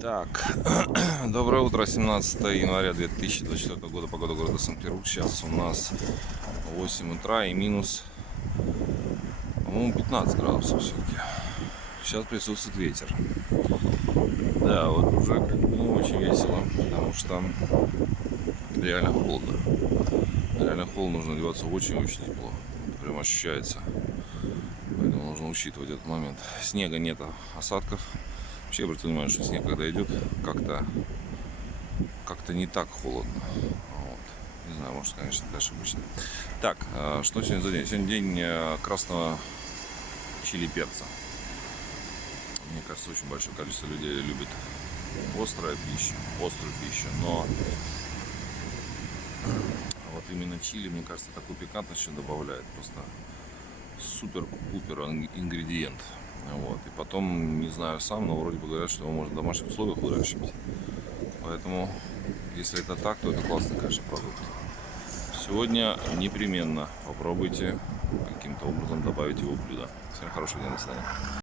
Так, доброе утро, 17 января 2024 года, погода города Санкт-Петербург. Сейчас у нас 8 утра и минус, по-моему, 15 градусов все-таки. Сейчас присутствует ветер. Да, вот уже как бы не очень весело, потому что реально холодно. Реально холодно, нужно одеваться очень-очень тепло. Это прям ощущается. Поэтому нужно учитывать этот момент. Снега нет, осадков. Вообще, обратите внимание, что снег, когда идет, как-то не так холодно. Вот. Не знаю, может, конечно, это ошибочно. Так, что сегодня за день? Сегодня день красного чили перца. Мне кажется, очень большое количество людей любит острую пищу, но вот именно чили, мне кажется, такую пикантность еще добавляет. Просто супер-пупер ингредиент. Вот. И потом, не знаю сам, но вроде бы говорят, что его можно в домашних условиях выращивать. Поэтому, если это так, то это классный, конечно, продукт. Сегодня непременно попробуйте каким-то образом добавить его в блюдо. Всем хорошего дня, до свидания.